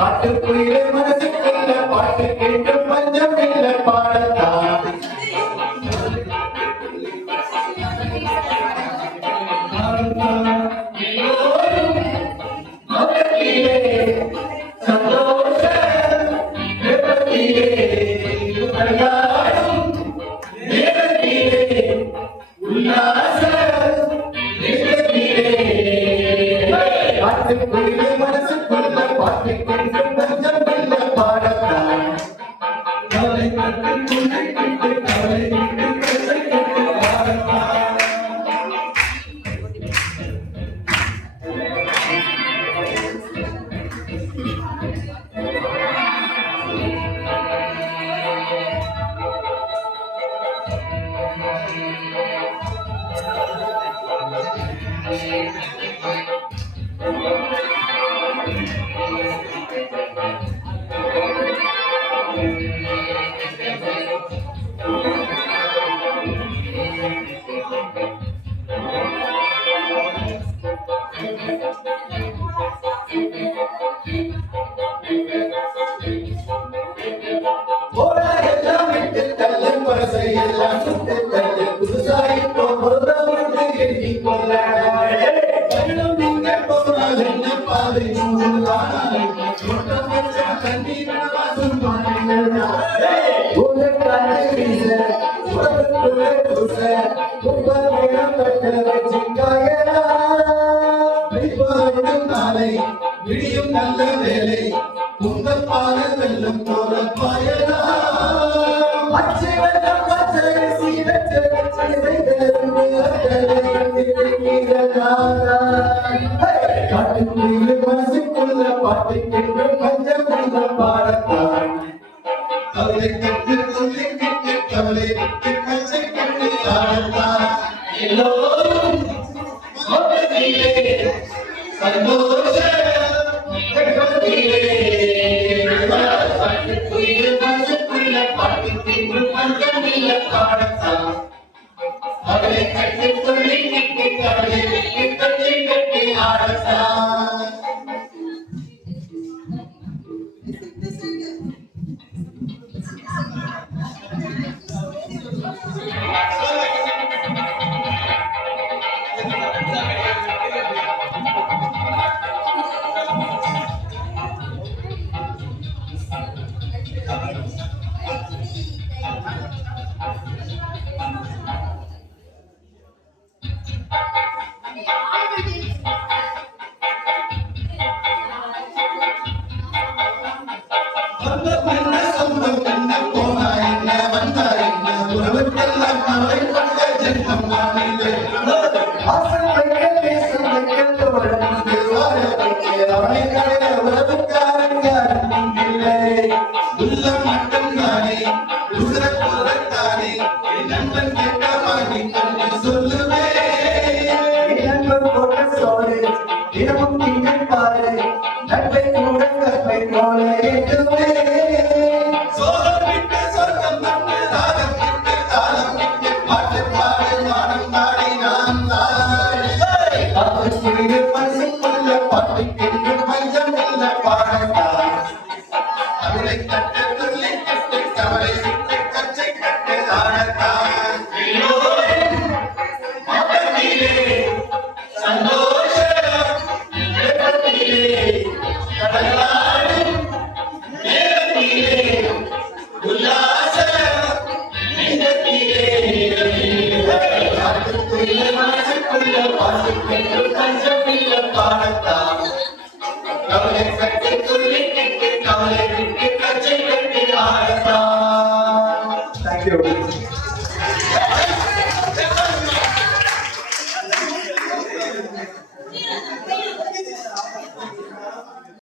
பாட்டுக்குயிலே மனசுக்குள்ள பாட்டு கேட்டு பஞ்சம் இல்ல பாடத்தான் சந்தோஷ பாட்டுக்குயிலே மனசுக்குள்ள பாட்டு கேட்டு பஞ்சம் இல்ல பாடத்தான் கவலை கட்டு துணை கட்டு கவலை கட்டு பாடத்தான் எல்லாம் சுட்டு தள்ளு புதுசாய் போறது எண்ணி கொள்ளணும் நீங்க போனால் என்ன பாதை தண்ணீர் வாசம் நாளை விடியும் நல்ல வேலை உங்கள் பால வெள்ளம் போல பாயலா மனசுக்குள்ள பாட்டை கேட்டு பஞ்சம் பாடத்தான் கவலை கட்டு சொல்லி கிட்டு கவலை விட்டு கச்சை கட்டு ஆடத்தான் எல்லோரும் சந்தோஷ மனசுக்குள்ள பாட்டு கேட்டு பஞ்சம் இல்ல பாடத்தான் கவலை கட்டு சொல்லி கிட்டு கவலை விட்டு கச்சை கட்டு ஆடத்தான் Thank you.